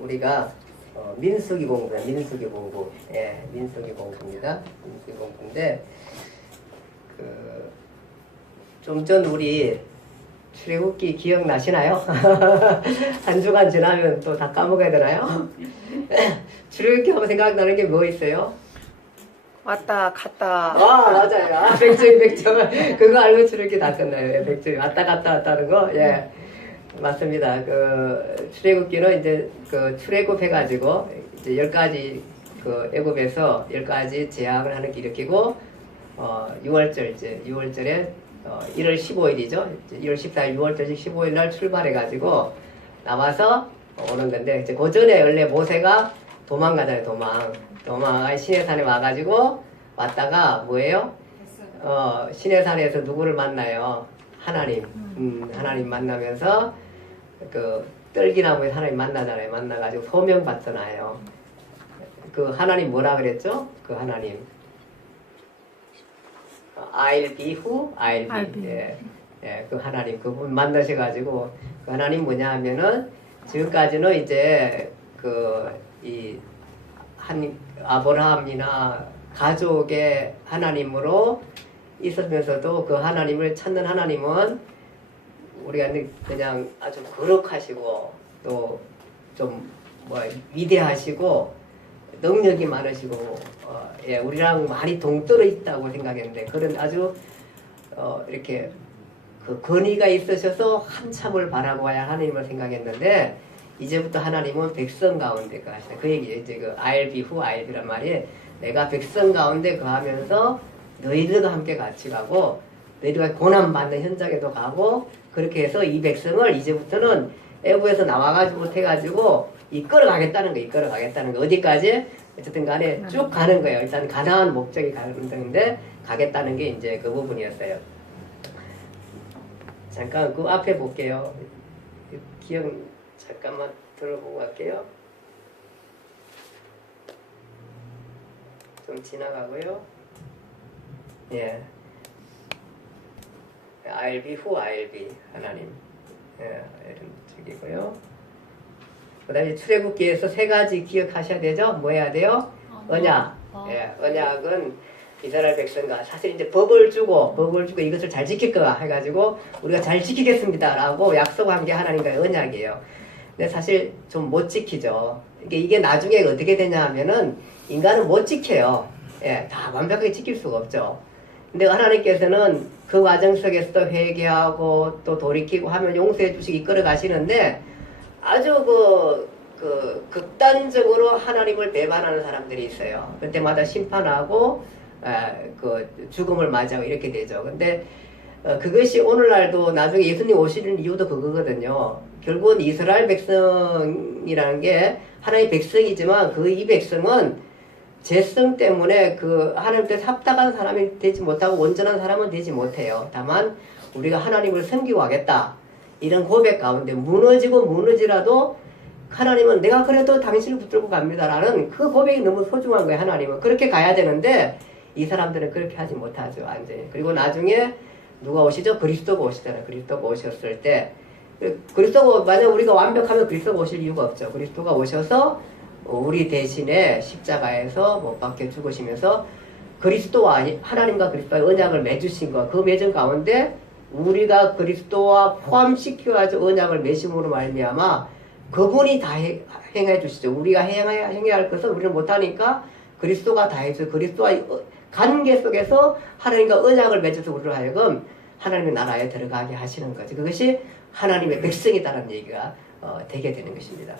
우리가 민수기 공부야. 민수기 공부. 예, 민수기 공부입니다. 민수기 공부인데 좀 전 우리 출애굽기 기억나시나요? 한 주간 지나면 또 다 까먹어야 되나요? 출애굽기 하면 생각나는 게 뭐 있어요? 왔다 갔다. 아, 맞아요. 아, 백조이 그거 알고 출애굽기 다 끝나요. 예, 백조이 왔다 갔다 왔다는 거. 예, 맞습니다. 출애굽기는 이제 출애굽해가지고 이제 10가지 애굽에서 10가지 재앙을 하는 게 일으키고 6월절 이제 6월절에 1월 15일이죠. 1월 14일 6월절 15일 날 출발해가지고 나와서 오는 건데 이제 그 전에 원래 모세가 도망가잖아요. 도망 시내산에 와가지고 왔다가 뭐예요? 시내산에서 누구를 만나요? 하나님. 하나님 만나면서 떨기나무에 하나님 만나잖아요. 만나가지고 소명 받잖아요. 하나님 뭐라 그랬죠? 하나님. I'll be who? I'll be. 예, 하나님 그분 만나셔가지고 하나님 뭐냐 하면은 지금까지는 이제 아브라함이나 가족의 하나님으로 있으면서도 하나님을 찾는 하나님은 우리가 그냥 아주 거룩하시고 또 좀 위대하시고 능력이 많으시고 우리랑 많이 동떨어 있다고 생각했는데 그런 아주 이렇게 권위가 있으셔서 한참을 바라보아야 하나님을 생각했는데 이제부터 하나님은 백성 가운데 하시네. 그 얘기예요. 이제 I'll be who I'll be란 말이 내가 백성 가운데 거하면서 너희들과 함께 같이 가고 너희들과 고난받는 현장에도 가고 그렇게 해서 이 백성을 이제부터는 애굽에서 나와가지고 못해가지고 이끌어가겠다는 거 어디까지? 어쨌든 간에 쭉 가는 거예요. 일단 가나안 목적이 가는 건데 가겠다는 게 이제 그 부분이었어요. 잠깐 그 앞에 볼게요. 기억 잠깐만 들어보고 갈게요. 좀 지나가고요. 예. I'll be who I'll be. 하나님. 예, 이런 책이고요. 그 다음에 출애굽기에서 3가지 기억하셔야 되죠? 뭐 해야 돼요? 언약. 예, 언약은 이스라엘 백성과 사실 이제 법을 주고 이것을 잘 지킬 거야 해가지고 우리가 잘 지키겠습니다 라고 약속한 게 하나님과의 언약이에요. 근데 사실 좀 못 지키죠. 이게 나중에 어떻게 되냐 하면은 인간은 못 지켜요. 예, 다 완벽하게 지킬 수가 없죠. 근데 하나님께서는 그 과정 속에서도 회개하고 또 돌이키고 하면 용서해 주시고 이끌어 가시는데 아주 극단적으로 하나님을 배반하는 사람들이 있어요. 그때마다 심판하고 죽음을 맞이하고 이렇게 되죠. 근데 그것이 오늘날도 나중에 예수님 오시는 이유도 그거거든요. 결국은 이스라엘 백성이라는 게 하나님의 백성이지만 이 백성은 죄성 때문에 하나님께 합당한 사람이 되지 못하고 온전한 사람은 되지 못해요. 다만 우리가 하나님을 섬기고 하겠다. 이런 고백 가운데 무너지라도 하나님은 내가 그래도 당신을 붙들고 갑니다. 라는 그 고백이 너무 소중한 거예요. 하나님은. 그렇게 가야 되는데 이 사람들은 그렇게 하지 못하죠. 완전히. 그리고 나중에 누가 오시죠? 그리스도가 오시잖아요. 그리스도가 오셨을 때 만약 우리가 완벽하면 그리스도가 오실 이유가 없죠. 그리스도가 오셔서 우리 대신에 십자가에서 못 박혀 죽으시면서 하나님과 그리스도의 언약을 맺으신 것, 그 맺은 가운데 우리가 그리스도와 포함시켜가지고 언약을 맺음으로 말미암아 그분이 다 행해 주시죠. 우리가 행해야 할 것을 우리는 못하니까 그리스도가 다 해주죠. 그리스도와 관계 속에서 하나님과 언약을 맺어서 우리로 하여금 하나님의 나라에 들어가게 하시는 거죠. 그것이 하나님의 백성이다라는 얘기가 되게 되는 것입니다.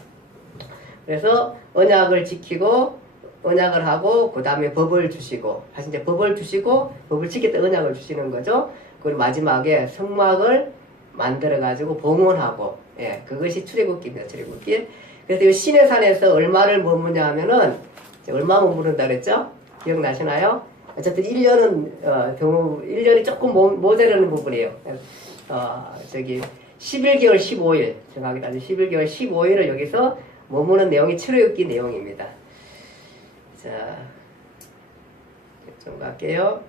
그래서 언약을 지키고 언약을 하고 그 다음에 법을 주시고 사실 이제 법을 주시고 법을 지켰다 언약을 주시는 거죠. 그리고 마지막에 성막을 만들어 가지고 봉헌하고 그것이 출애굽기입니다. 출애굽기. 그래서 이 시내산에서 얼마를 머무냐 하면은 얼마 머무른다 그랬죠? 기억나시나요? 어쨌든 1년이 조금 모자라는 부분이에요. 11개월 15일 정확히 따지면 11개월 15일을 여기서 머무는 내용이 출애굽기 내용입니다. 자, 좀 갈게요.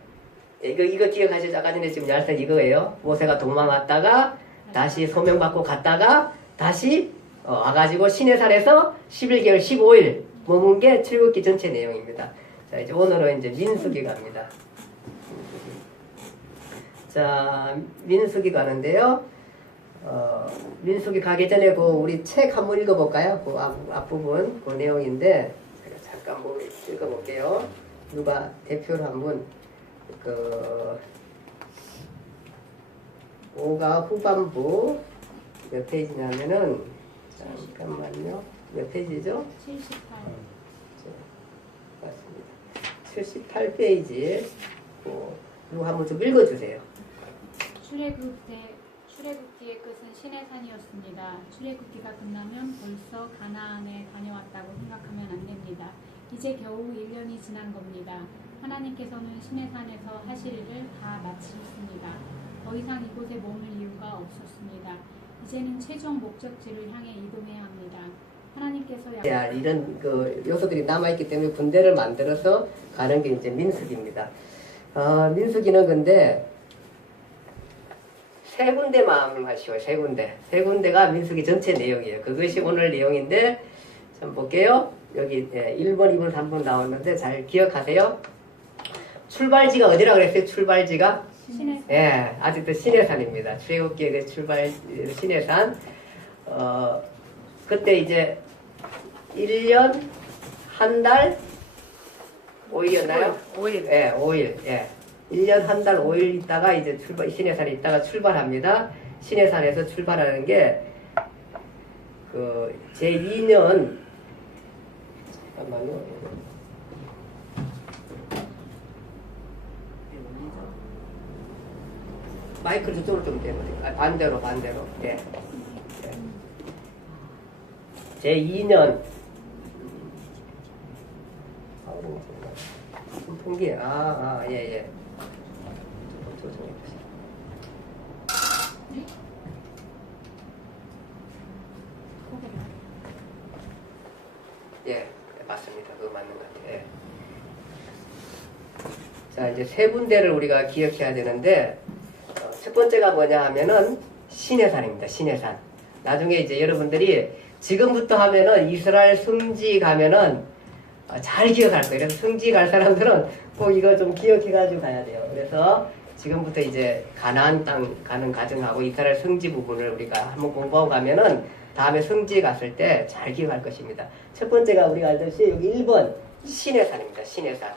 이거 기억하시죠? 아까 전에 지금 이거예요. 모세가 도망갔다가 다시 소명받고 갔다가 다시 와가지고 시내산에서 11개월 15일 머문 게 출애굽기 전체 내용입니다. 자, 이제 오늘은 이제 민수기 갑니다. 자, 민수기 가는데요. 민수기 가기 전에 그 우리 책 한번 읽어볼까요? 그 앞부분 그 내용인데 제가 잠깐 뭐 읽어볼게요. 누가 대표를 한번 그 5가 후반부 몇 페이지냐면은 잠깐만요. 몇 페이지죠? 78. 맞습니다. 78페이지. 누가 한번 좀 읽어주세요. 출애굽기의 끝은 시내산이었습니다. 출애굽기가 끝나면 벌써 가나안에 다녀왔다고 생각하면 안 됩니다. 이제 겨우 1년이 지난 겁니다. 하나님께서는 시내산에서 하실 일을 다 마치셨습니다. 더 이상 이곳에 머물 이유가 없었습니다. 이제는 최종 목적지를 향해 이동해야 합니다. 하나님께서 이런 그 요소들이 남아있기 때문에 군대를 만들어서 가는 게 이제 민수기입니다. 민수기는 근데 세 군데만 하시오. 세 군데. 세 군데가 민수기 전체 내용이에요. 그것이 오늘 내용인데 좀 볼게요. 여기 1번, 2번, 3번 나왔는데 잘 기억하세요. 출발지가 어디라 그랬어요? 출발지가? 시내산. 예, 아직도 시내산입니다. 출애굽기의 그 출발 시내산. 그때 이제 1년, 한 달, 5일이었나요? 5일. 예, 5일. 예. 1년, 한 달, 5일 있다가 이제 시내산에 있다가 출발합니다. 시내산에서 출발하는 게, 제2년, 잠깐만요. 마이크를 저쪽으로 좀 대보세요. 반대로. 예. 제2년, 풍기, 예. 예, 맞습니다. 그거 맞는 것 같아요. 예. 자, 이제 세 군데를 우리가 기억해야 되는데, 첫 번째가 뭐냐 하면은 시내산입니다. 시내산. 나중에 이제 여러분들이 지금부터 하면은 이스라엘 성지 가면은 잘 기억할 거예요. 그래서 성지 갈 사람들은 꼭 이거 좀 기억해가지고 가야 돼요. 그래서 지금부터 이제 가나안 땅 가는 과정하고 이스라엘 성지 부분을 우리가 한번 공부하고 가면은 다음에 성지에 갔을 때 잘 기억할 것입니다. 첫 번째가 우리가 알듯이 여기 1번 시내산입니다. 시내산.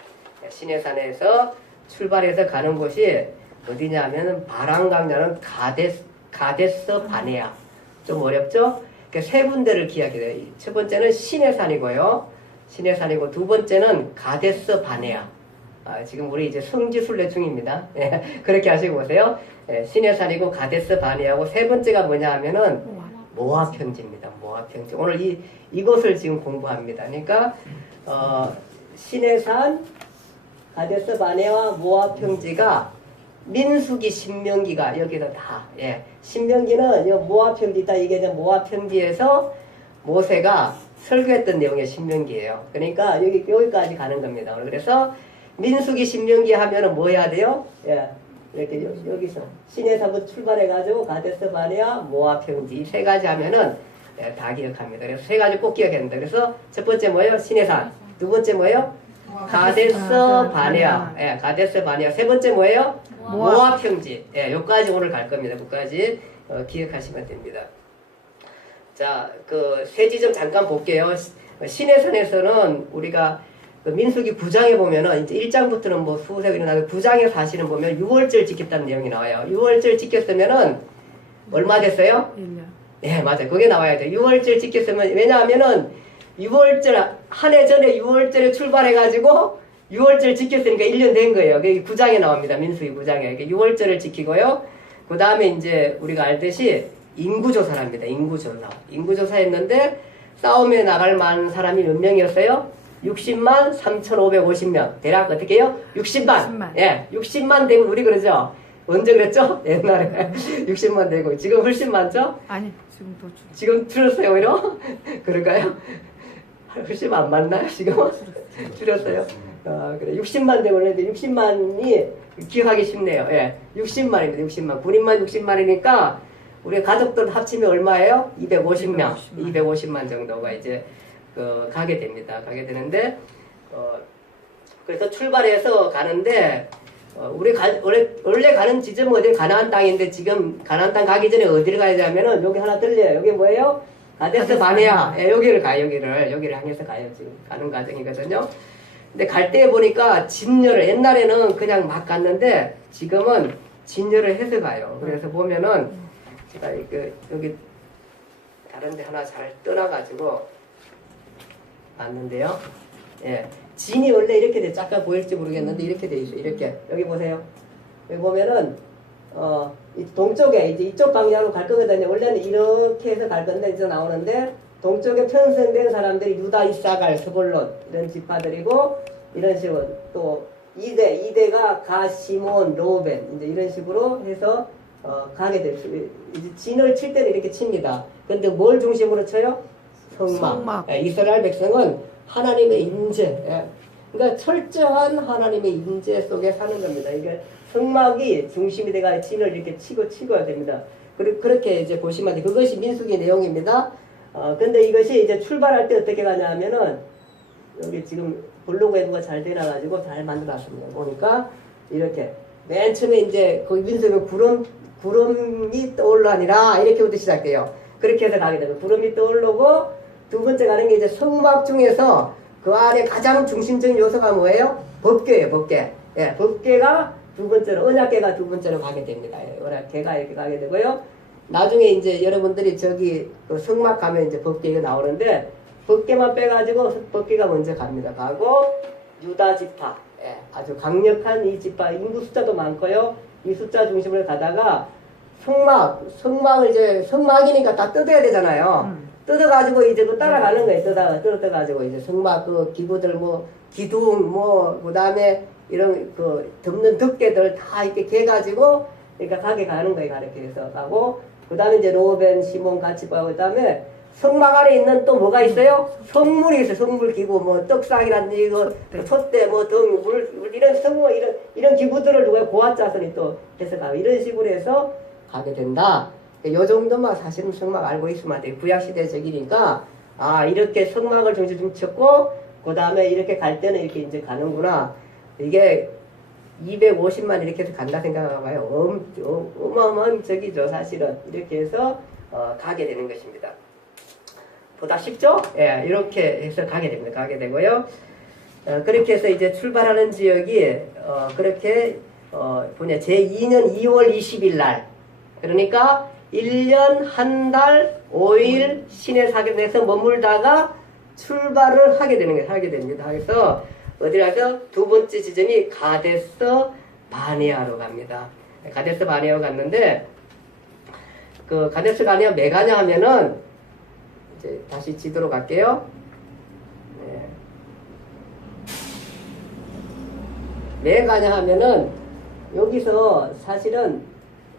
시내산에서 출발해서 가는 곳이 어디냐면은 바람강나는 가데스 바네아. 좀 어렵죠? 그러니까 세 군데를 기억해야 돼요. 첫 번째는 시내산이고요. 시내산이고 두 번째는 가데스 바네아. 지금 우리 이제 성지 순례 중입니다. 예, 그렇게 하시고 보세요. 예, 시내산이고 가데스 바네아고 세 번째가 뭐냐 하면은 모압 평지입니다. 모압 평지. 오늘 이곳을 지금 공부합니다. 그러니까 시내산, 가데스 바네아와 모압 평지가 민수기, 신명기가 여기도 다. 예, 신명기는 이 모압 평지 있다. 이게 모압 평지에서 모세가 설교했던 내용의 신명기예요. 그러니까 여기까지 가는 겁니다. 그래서 민수기, 신명기 하면은 뭐 해야 돼요? 예, 이렇게 여기서 시내산부터 출발해가지고 가데스 바네아, 모압 평지 이 세 가지 하면은 예, 다 기억합니다. 그래서 세 가지 꼭 기억해야 된다. 그래서 첫 번째 뭐예요? 시내산. 두 번째 뭐예요? 가데스 바네아. 예, 가데스 바네아. 세 번째 뭐예요? 모압 평지. 예, 여기까지 오늘 갈 겁니다. 여기까지 기억하시면 됩니다. 자, 그 세 지점 잠깐 볼게요. 시내산에서는 우리가 민수기 9장에 보면은 이제 1장부터는 뭐 수세가 일어나고 9장에 사실은 보면 6월절 지켰다는 내용이 나와요. 6월절 지켰으면은 얼마 됐어요? 1년. 네, 맞아요. 그게 나와야 돼요. 6월절 지켰으면, 왜냐하면은 6월절, 한 해 전에 6월절에 출발해가지고 6월절 지켰으니까 1년 된 거예요. 그게 9장에 나옵니다. 민수기 9장에. 6월절을 지키고요. 그 다음에 이제 우리가 알듯이 인구조사를 합니다. 인구조사. 인구조사 했는데 싸움에 나갈 만한 사람이 몇 명이었어요? 60만 3,550명. 대략 어떻게 해요? 60만. 예, 60만 되고 우리 그러죠? 언제 그랬죠? 옛날에 60만 되고 지금 훨씬 많죠? 아니, 지금 더 줄. 지금 줄었어요 오히려? 그럴까요? 훨씬 안 맞나요 지금? 줄였어요. 그래 60만 되고 그랬는데 60만이 기억하기 쉽네요. 예, 60만입니다. 60만. 군인만 60만이니까 우리 가족들 합치면 얼마예요? 250명. 250만. 250만 정도가 이제 가게 됩니다. 가게 되는데 그래서 출발해서 가는데 원래 가는 지점은 어디 가나안 땅인데 지금 가나안 땅 가기 전에 어디를 가야 되냐면은 여기 하나 들려요. 여기 뭐예요? 가데스 바네아. 예, 여기를 가요. 여기를 향해서 가요. 지금 가는 과정이거든요. 근데 갈 때 보니까 진열을 옛날에는 그냥 막 갔는데 지금은 진열을 해서 가요. 그래서 보면은 제가 여기 다른 데 하나 잘 떠나가지고 봤는데요. 예. 진이 원래 이렇게 돼. 잠깐 보일지 모르겠는데 이렇게 돼 있어요. 이렇게. 여기 보세요. 여기 보면은 이 동쪽에 이제 이쪽 방향으로 갈 거거든요. 원래는 이렇게 해서 갈 건데 이제 나오는데 동쪽에 편성된 사람들이 유다, 이사갈, 스볼론 이런 지파들이고 이런 식으로 또 2대가 가, 시몬, 로벤 이제 이런 식으로 해서 가게 돼요. 이제 진을 칠 때는 이렇게 칩니다. 근데 뭘 중심으로 쳐요? 성막. 예, 이스라엘 백성은 하나님의 임재. 예. 그러니까 철저한 하나님의 임재 속에 사는 겁니다. 이게 성막이 중심이 돼가 진을 이렇게 치고야 됩니다. 그렇게 이제 보시면 돼. 그것이 민수기 내용입니다. 근데 이것이 이제 출발할 때 어떻게 가냐 하면은 여기 지금 블로그에 누가 잘 되나가지고 잘 만들어놨습니다. 보니까 이렇게 맨 처음에 이제 거기 민수기 구름이 떠올라니라 이렇게부터 시작돼요. 그렇게 해서 가게 되면 구름이 떠오르고 두 번째 가는 게 이제 성막 중에서 그 안에 가장 중심적인 요소가 뭐예요? 법궤예요, 법궤. 예, 법궤가 두 번째로, 언약궤가 두 번째로 가게 됩니다. 예, 언약궤가 이렇게 가게 되고요. 나중에 이제 여러분들이 저기 그 성막 가면 이제 법궤가 나오는데 법궤만 빼가지고 법궤가 먼저 갑니다. 가고 유다 지파, 예, 아주 강력한 이 지파, 인구 숫자도 많고요. 이 숫자 중심으로 가다가 성막을 이제 성막이니까 다 뜯어야 되잖아요. 뜯어가지고 이제 그 따라가는 거예요. 뜯어가지고 이제 성막 그 기구들 기둥 그 다음에 이런 그 덮는 덮개들 다 이렇게 개가지고 그러니까 가게 가는 거예요. 가르쳐 해서 가고 그 다음에 이제 로벤, 시몬 같이 가고 그 다음에 성막 안에 있는 또 뭐가 있어요? 성물이 있어요. 성물 기구 떡상이라든지 이거 촛대 등 물 이런 성물 이런 기구들을 누가 고아자선이 또 해서 가고 이런 식으로 해서 가게 된다. 요 정도만 사실은 성막 알고 있으면 돼요. 구약시대적이니까, 이렇게 성막을 중심 쳤고, 그 다음에 이렇게 갈 때는 이렇게 이제 가는구나. 이게 250만 이렇게 해서 간다 생각해봐요. 어마어마한 적이죠, 사실은. 이렇게 해서, 가게 되는 것입니다. 보다 쉽죠? 예, 이렇게 해서 가게 됩니다. 가게 되고요. 그렇게 해서 이제 출발하는 지역이, 그렇게, 제2년 2월 20일 날. 그러니까, 1년, 한 달, 5일 시내사견에서 머물다가 출발을 하게 되는 거예요. 하게 됩니다. 그래서 어디 가서 두 번째 지점이 가데스 바네아로 갑니다. 가데스 바네아로 갔는데 그 가데스 바네아 왜 가냐 하면은 이제 다시 지도로 갈게요. 네. 왜 가냐 하면은 여기서 사실은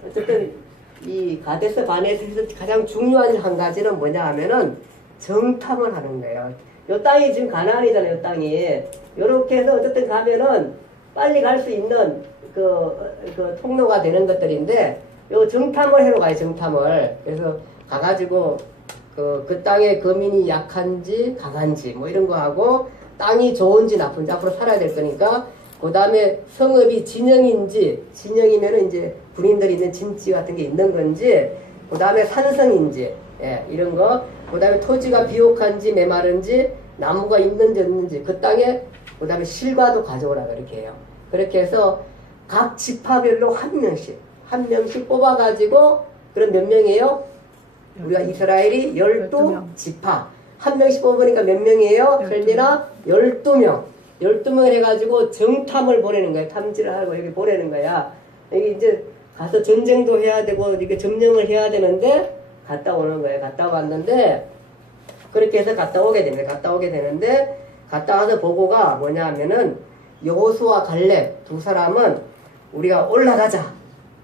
어쨌든 이 가데스 바네아에서 가장 중요한 한 가지는 뭐냐 하면은 정탐을 하는 거예요. 요 땅이 지금 가나안이잖아요. 요 땅이 요렇게 해서 어쨌든 가면은 빨리 갈 수 있는 그 통로가 되는 것들인데 요 정탐을 하러 가요. 정탐을. 그래서 가가지고 그 땅에 거민이 약한지 강한지 이런 거 하고 땅이 좋은지 나쁜지 앞으로 살아야 될 거니까 그 다음에 성읍이 진영이면은 이제 군인들이 있는 진지 같은 게 있는 건지, 그 다음에 산성인지, 예, 이런 거, 그 다음에 토지가 비옥한지 메마른지, 나무가 있는지 없는지, 그 땅에, 그 다음에 실과도 가져오라, 그렇게 해요. 그렇게 해서 각 지파별로 한 명씩 뽑아가지고, 그럼 몇 명이에요? 우리가 이스라엘이 12지파. 한 명씩 뽑으니까 몇 명이에요? 설리나 12명. 12명을 해가지고 정탐을 보내는 거야. 탐지를 하고 여기 보내는 거야. 여기 이제 가서 전쟁도 해야 되고 이렇게 점령을 해야 되는데 갔다 오는 거예요. 갔다 왔는데 그렇게 해서 갔다 오게 됩니다. 갔다 오게 되는데 갔다 와서 보고가 뭐냐 하면은 여호수아 갈렙 두 사람은 우리가 올라가자.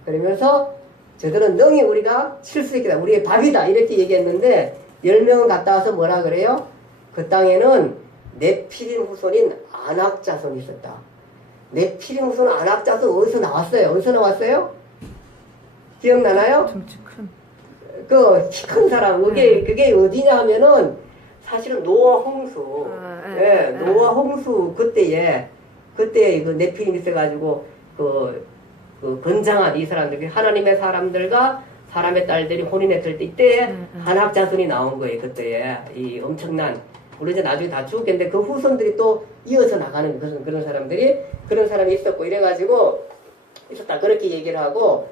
그러면서 저들은 능히 우리가 칠 수 있겠다. 우리의 밥이다. 이렇게 얘기했는데 10명은 갔다 와서 뭐라 그래요? 그 땅에는 네피림 후손인 아낙 자손이 있었다. 네피림 후손 아낙 자손 어디서 나왔어요? 어디서 나왔어요? 기억나나요? 덩치 큰. 그 키 큰 사람, 그게 어디냐 하면은 사실은 노아 홍수. 예, 노아 홍수 그때에 그 네피림 있어가지고 그 건장한 이 사람들, 하나님의 사람들과 사람의 딸들이 혼인했을 때 이때에 한학 자손이 나온 거예요. 그때에 이 엄청난, 물론 이제 나중에 다 죽었겠는데 그 후손들이 또 이어서 나가는 그런 사람들이, 그런 사람이 있었고 이래가지고 있었다, 그렇게 얘기를 하고,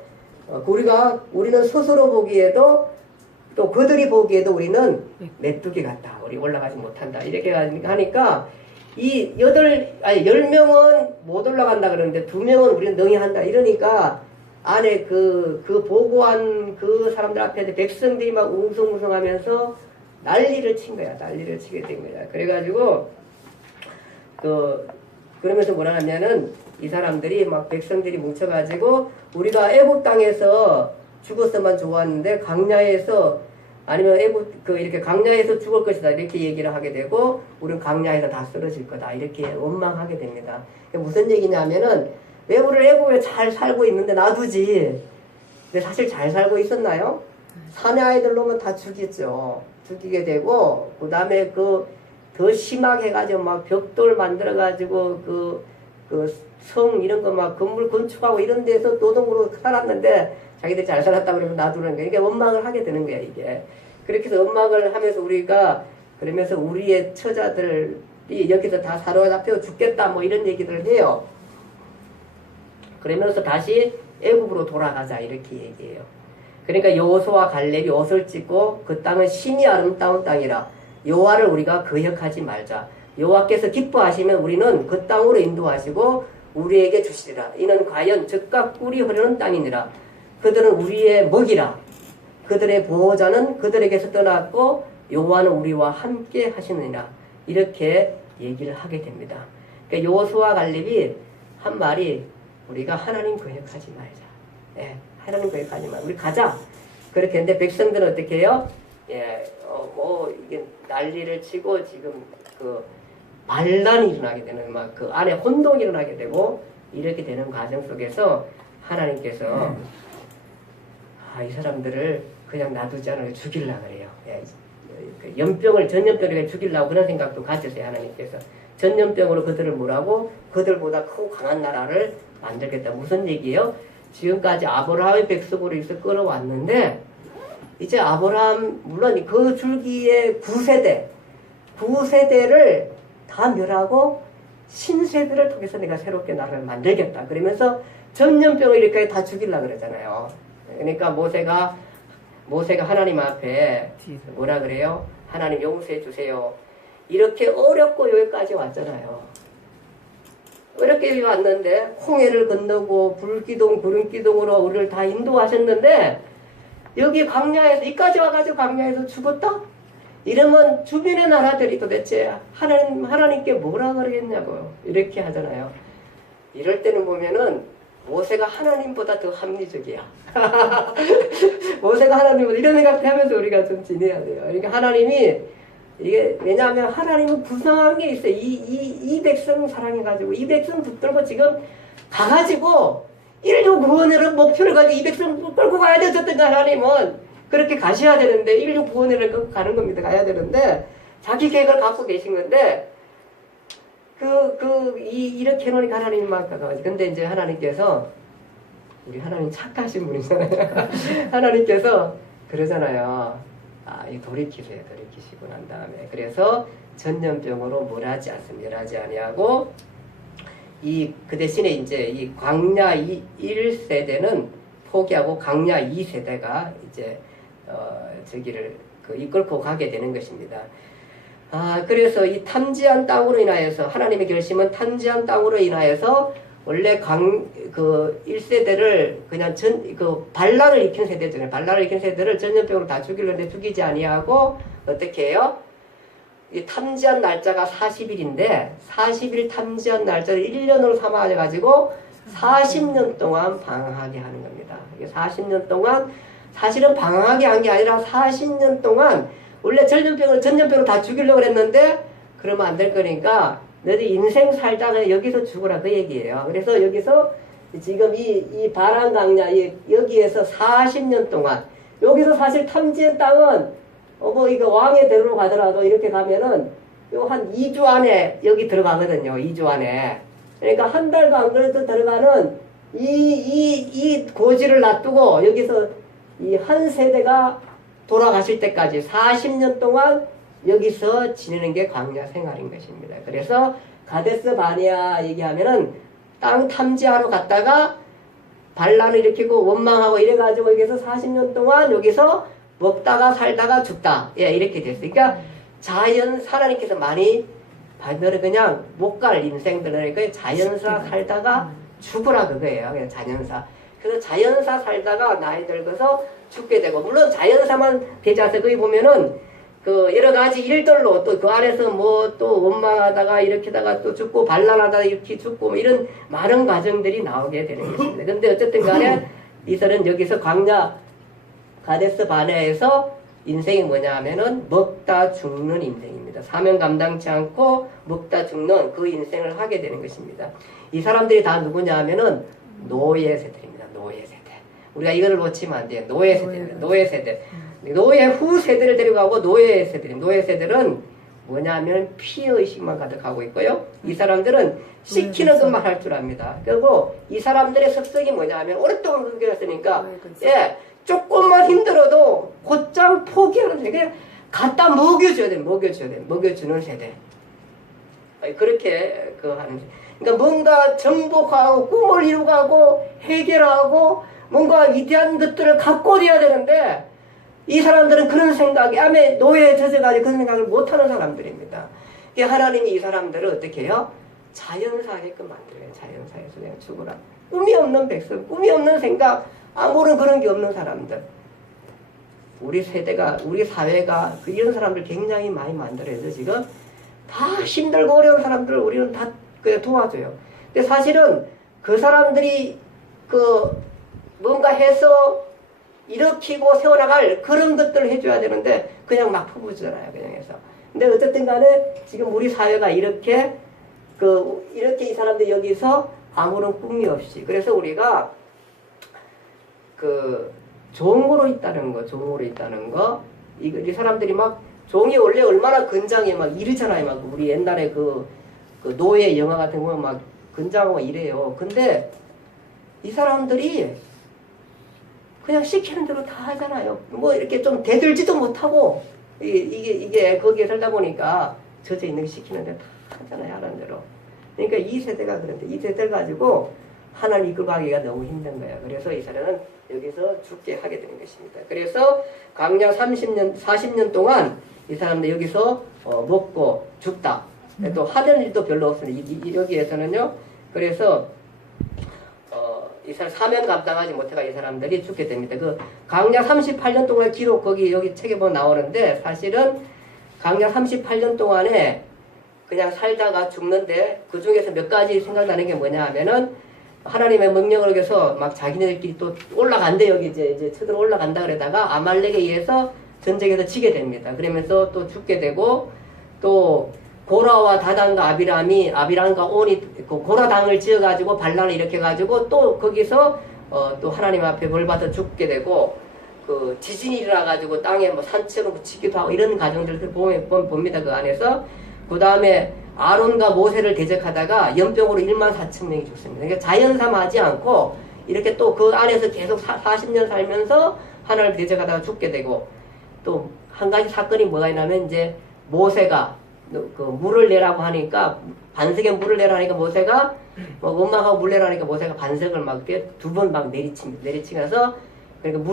우리는 스스로 보기에도 또 그들이 보기에도 우리는 메뚜기 같다, 우리 올라가지 못한다, 이렇게 하니까 이 10명은 못 올라간다 그러는데 2명은 우리는 능히 한다 이러니까 안에 그 보고한 그 사람들 앞에 백성들이 막 웅성웅성하면서 난리를 친 거야. 난리를 치게 된 거야. 그래가지고 그러면서 뭐라 하냐면은 이 사람들이 막 백성들이 뭉쳐가지고 우리가 애굽 땅에서 죽었으면 좋았는데 강야에서, 아니면 이렇게 강야에서 죽을 것이다, 이렇게 얘기를 하게 되고 우리는 강야에서 다 쓰러질 거다, 이렇게 원망하게 됩니다. 무슨 얘기냐면은 왜 우리를 애굽에 잘 살고 있는데 놔두지? 근데 사실 잘 살고 있었나요? 사내 아이들 놓으면 다 죽이죠. 죽이게 되고, 그 다음에 더 심하게 해가지고 막 벽돌 만들어가지고 성 이런 거 막 건물 건축하고 이런 데서 노동으로 살았는데 자기들 잘 살았다 그러면 놔두는 거야. 이게 원망을 하게 되는 거야, 이게. 그렇게 해서 원망을 하면서 그러면서 우리의 처자들이 여기서 다 사로잡혀 죽겠다, 뭐 이런 얘기를 해요. 그러면서 다시 애굽으로 돌아가자, 이렇게 얘기해요. 그러니까 여호수아와 갈렙이 옷을 찢고 그 땅은 심히 아름다운 땅이라 여호와를 우리가 거역하지 말자. 여호와께서 기뻐하시면 우리는 그 땅으로 인도하시고 우리에게 주시리라. 이는 과연 젖과 꿀이 흐르는 땅이니라. 그들은 우리의 먹이라. 그들의 보호자는 그들에게서 떠났고 여호와는 우리와 함께 하시느니라. 이렇게 얘기를 하게 됩니다. 그러니까 여호수아와 갈렙이 한 말이, 우리가 하나님 거역하지 말자. 예, 하나님 거역하지 말자. 우리 가자. 그렇게 했는데 백성들은 어떻게 해요? 예, 이게 난리를 치고 지금 반란이 일어나게 되는, 막 그 안에 혼동이 일어나게 되고 이렇게 되는 과정 속에서 하나님께서 이 사람들을 그냥 놔두지 않아요. 죽이려고 그래요. 예, 전염병을 죽이려고 그런 생각도 가졌어요. 하나님께서 전염병으로 그들을 뭐라고, 그들보다 크고 강한 나라를 만들겠다. 무슨 얘기예요? 지금까지 아브라함의 백성으로 있어 끌어왔는데 이제 아브라함, 물론 그 줄기의 9세대를 다 멸하고 신세대를 통해서 내가 새롭게 나라를 만들겠다. 그러면서 전염병을 이렇게 다 죽이려고 그러잖아요. 그러니까 모세가 하나님 앞에 뭐라 그래요? 하나님 용서해 주세요. 이렇게 어렵고 여기까지 왔잖아요. 어렵게 왔는데 홍해를 건너고 불기둥 구름기둥으로 우리를 다 인도하셨는데 여기 광야에서, 이까지 와가지고 광야에서 죽었다? 이러면 주변의 나라들이 도대체 하나님께 뭐라 그러겠냐고요. 이렇게 하잖아요. 이럴 때는 보면은 모세가 하나님보다 더 합리적이야. 모세가 하나님보다, 이런 생각을 하면서 우리가 좀 지내야 돼요. 그러니까 하나님이, 이게 왜냐하면 하나님은 부상한 게 있어요. 이 백성 사랑해가지고 이 백성 붙들고 지금 가가지고 인류 구원을 목표를 가지고 이 백성 끌고 가야 되었던가. 하나님은 그렇게 가셔야 되는데, 인류 구원을 끌고 가는 겁니다. 가야 되는데 자기 계획을 갖고 계신 건데 이렇게 해놓으니까 하나님만 가가지고. 근데 이제 하나님께서, 우리 하나님 착하신 분이잖아요. 하나님께서 그러잖아요. 돌이키세요. 돌이키시고 난 다음에 그래서 전염병으로 멸하지 않습니다. 멸하지 아니하고 그 대신에 이제 이 광야 1세대는 포기하고 광야 2세대가 이제 저기를 이끌고 가게 되는 것입니다. 그래서 이 탐지한 땅으로 인하여서, 하나님의 결심은 탐지한 땅으로 인하여서 원래 1세대를 그냥 반란을 일으킨 세대잖아요. 반란을 일으킨 세대를 전염병으로 다 죽이려는데 죽이지 아니하고 어떻게 해요? 이 탐지한 날짜가 40일인데 40일 탐지한 날짜를 1년으로 삼아가지고 40년 동안 방황하게 하는 겁니다. 이게 40년 동안, 사실은 방황하게 한 게 아니라 40년 동안 원래 전염병을 다 죽이려고 했는데 그러면 안 될 거니까 너희 인생 살다가 여기서 죽어라, 그 얘기예요. 그래서 여기서 지금 이 바란 강야 여기에서 40년 동안, 여기서 사실 탐지한 땅은 뭐 이거 왕의 대로로 가더라도 이렇게 가면은 요 한 2주 안에 여기 들어가거든요. 2주 안에. 그러니까 한 달도 안 그래도 들어가는 이 고지를 놔두고 여기서 이 한 세대가 돌아가실 때까지 40년 동안 여기서 지내는 게 광야 생활인 것입니다. 그래서 가데스 바네아 얘기하면은 땅 탐지하러 갔다가 반란을 일으키고 원망하고 이래가지고 여기서 40년 동안 여기서 먹다가 살다가 죽다. 예, 이렇게 됐어요. 그러니까 하나님께서 많이 반대로 그냥 못 갈 인생들을 그러니까 자연사 살다가 죽으라 그거예요. 그냥 자연사. 그래서 자연사 살다가 나이 들어서 죽게 되고, 물론 자연사만 되지 않아요. 거기 보면은 그 여러 가지 일들로 또 그 안에서 뭐 또 원망하다가 이렇게다가 또 죽고 반란하다가 이렇게 죽고 뭐 이런 많은 과정들이 나오게 되는 것입니다. 근데 어쨌든 간에 이들은 여기서 광야 가데스 바네아에서 인생이 뭐냐 하면은 먹다 죽는 인생입니다. 사명 감당치 않고 먹다 죽는 그 인생을 하게 되는 것입니다. 이 사람들이 다 누구냐 하면은 노예 세대입니다. 노예 세대. 우리가 이거를 놓치면 안 돼요. 노예 세대입니다. 노예 세대. 노예 후 세대를 데려가고 노예 세대입니다. 노예 세대는 뭐냐면 피의식만 가득하고 있고요. 이 사람들은 시키는 것만 할 줄 압니다. 그리고 이 사람들의 습성이 뭐냐 하면 오랫동안 그렇게 했으니까 예, 조금만 힘들어도 곧장 포기하는 세대. 갖다 먹여줘야 돼. 먹여줘야 돼. 먹여주는 세대. 그렇게 하는 세대. 그러니까 뭔가 정복하고 꿈을 이루고 해결하고 뭔가 위대한 것들을 갖고 돼야 되는데 이 사람들은 그런 생각이 암에 노예에 젖어가지고 그런 생각을 못하는 사람들입니다. 하나님이 이 사람들을 어떻게 해요? 자연사하게끔 만들어요. 자연사에서 그냥 죽으라. 꿈이 없는 백성, 꿈이 없는 생각, 아무런 그런 게 없는 사람들. 우리 세대가, 우리 사회가 이런 사람들 굉장히 많이 만들어서 지금 다 힘들고 어려운 사람들을 우리는 다 그냥 도와줘요. 근데 사실은 그 사람들이 뭔가 해서 일으키고 세워나갈 그런 것들을 해줘야 되는데 그냥 막 퍼부잖아요. 그냥 해서. 근데 어쨌든 간에 지금 우리 사회가 이렇게 이 사람들 여기서 아무런 꿈이 없이 그래서 우리가 종으로 있다는 거 이 사람들이 막 종이 원래 얼마나 건장해 막 이러잖아요. 막 우리 옛날에 그 노예 영화 같은 거 막 건장하고 이래요. 근데 이 사람들이 그냥 시키는 대로 다 하잖아요. 뭐 이렇게 좀 대들지도 못하고 이게 거기에 살다 보니까 젖어 있는 게 시키는 대로 다 하잖아요. 하는 대로. 그러니까 이 세대가 그런데 이 세대를 가지고 하나님 이끌고 가기가 너무 힘든 거예요. 그래서 이 사람은 여기서 죽게 하게 되는 것입니다. 그래서 광야 40년 동안 이 사람들 여기서 먹고 죽다. 또 하는 일도 별로 없습니다. 여기에서는요. 그래서 이 사람 사명 감당하지 못해가 이 사람들이 죽게 됩니다. 광야 38년 동안 기록 여기 책에 보면 나오는데 사실은 광야 38년 동안에 그냥 살다가 죽는데 그 중에서 몇 가지 생각나는 게 뭐냐 하면은 하나님의 명령을 위해서 막 자기네들끼리 또 올라간대 여기 이제 쳐들어 올라간다 그러다가 아말렉에 의해서 전쟁에서 지게 됩니다. 그러면서 또 죽게 되고 또 고라와 다단과 아비람과 온이 고라당을 지어가지고 반란을 일으켜가지고 또 거기서 또 하나님 앞에 벌 받아 죽게 되고 지진이 일어나가지고 땅에 뭐 산채로 묻히기도 하고 이런 과정들을 봅니다. 그 안에서 그 다음에 아론과 모세를 대적하다가 연병으로 14,000명이 죽습니다. 그러니까 자연삼하지 않고 이렇게 또 그 안에서 계속 40년 살면서 하나님을 대적하다가 죽게 되고 또 한 가지 사건이 뭐가 있냐면 이제 모세가 물을 내라고 하니까 반석에 물을 내라 하니까 모세가 원망하고 물 내라 하니까 모세가 반석을 막 두 번 막 내리치면서 그러니까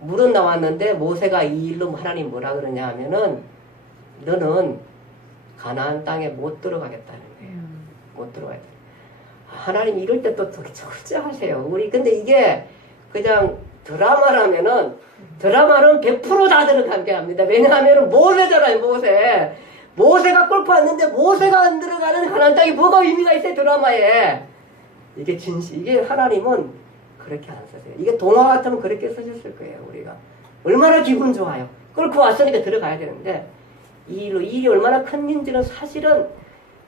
물은 나왔는데 모세가 이 일로 하나님 뭐라 그러냐 하면은 너는 가나안 땅에 못 들어가겠다는 거예요. 못 들어가겠다. 하나님 이럴 때 또 절제하세요. 근데 이게 그냥 드라마는 100% 다 들어가게 합니다. 왜냐하면 모세잖아요. 모세가 골프 왔는데 모세가 안 들어가는 가나안 땅이 뭐가 의미가 있어요. 드라마에. 이게 하나님은 그렇게 안 쓰세요. 이게 동화 같으면 그렇게 쓰셨을 거예요. 우리가. 얼마나 기분 좋아요. 끌고 왔으니까 들어가야 되는데 이 일이 얼마나 큰 일인지는 사실은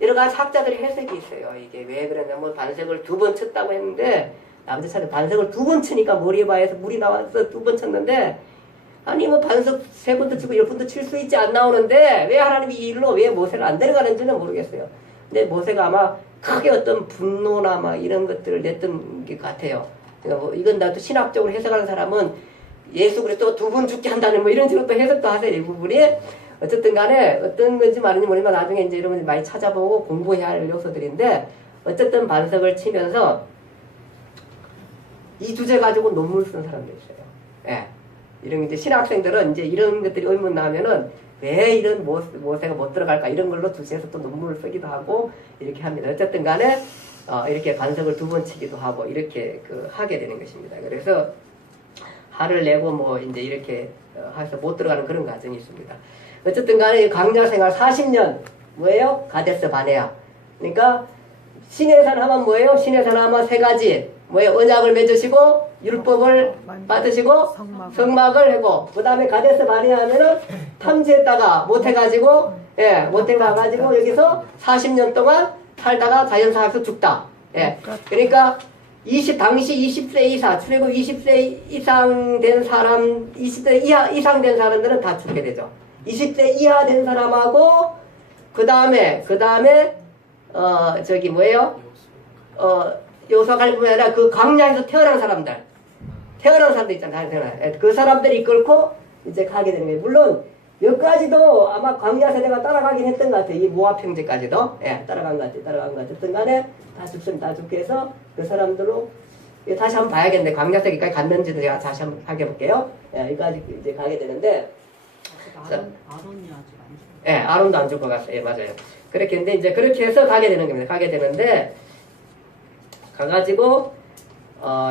여러 가지 학자들의 해석이 있어요. 이게 왜 그러냐면 반석을 2번 쳤다고 했는데 아버지 차례 반석을 2번 치니까 머리바에서 물이 나와서 2번 쳤는데 아니 뭐 반석 3번도 치고 10번도 칠 수 있지 안 나오는데 왜 하나님이 이 일로 왜 모세를 안 데려가는지는 모르겠어요. 근데 모세가 아마 크게 어떤 분노나 막 이런 것들을 냈던 게 같아요. 그러니까 뭐 이건 나도 신학적으로 해석하는 사람은 예수 그리스도 2번 죽게 한다는 뭐 이런 식으로 또 해석도 하세요. 이 부분이. 어쨌든 간에 어떤 건지 말인지 모르지만 나중에 이제 여러분이 많이 찾아보고 공부해야 할 요소들인데 어쨌든 반석을 치면서 이 주제 가지고 논문을 쓴 사람도 있어요. 예. 이런 이제 신학생들은 이제 이런 것들이 의문 나면은 왜 이런 모세가 못 들어갈까 이런 걸로 주제에서 또 논문을 쓰기도 하고 이렇게 합니다. 어쨌든 간에 이렇게 반석을 2번 치기도 하고 이렇게 하게 되는 것입니다. 그래서 화를 내고 뭐 이제 이렇게 해서 못 들어가는 그런 과정이 있습니다. 어쨌든 간에 강야 생활 40년 뭐예요? 가데스 바네아. 그러니까 신의 산 하면 뭐예요? 신의 산 하면 3가지 뭐예요? 언약을 맺으시고 율법을 받으시고 성막을 하고 그 다음에 가데스 바네아 하면은 탐지했다가 못해가지고 못해가지고 여기서 40년 동안 살다가 자연사에서 죽다. 그러니까 당시 20세 이상, 출애굽 20세 이상 된 사람, 20세 이상 된 사람들은 다 죽게 되죠. 20세 이하 된 사람하고, 그 다음에, 저기 뭐예요? 요소가 아니라 그 광야에서 태어난 사람들. 태어난 사람들 있잖아요. 그 사람들이 이끌고 이제 가게 되는 거예요. 물론, 여기까지도 아마 광야 세대가 따라가긴 했던 것 같아요. 이 모압 형제까지도. 따라간 것 같아요. 어쨌든 간에 다 죽게 해서 그 사람들로 다시 한번 봐야겠네. 광야 세대까지 갔는지도 제가 다시 한번 확인해볼게요. 여기까지 이제 가게 되는데. 아론이 아직 안 죽어. 아론도 안 죽을 것 같아요. 맞아요. 그렇게 했는데 이제 그렇게 해서 가게 되는 겁니다. 가게 되는데, 가가지고,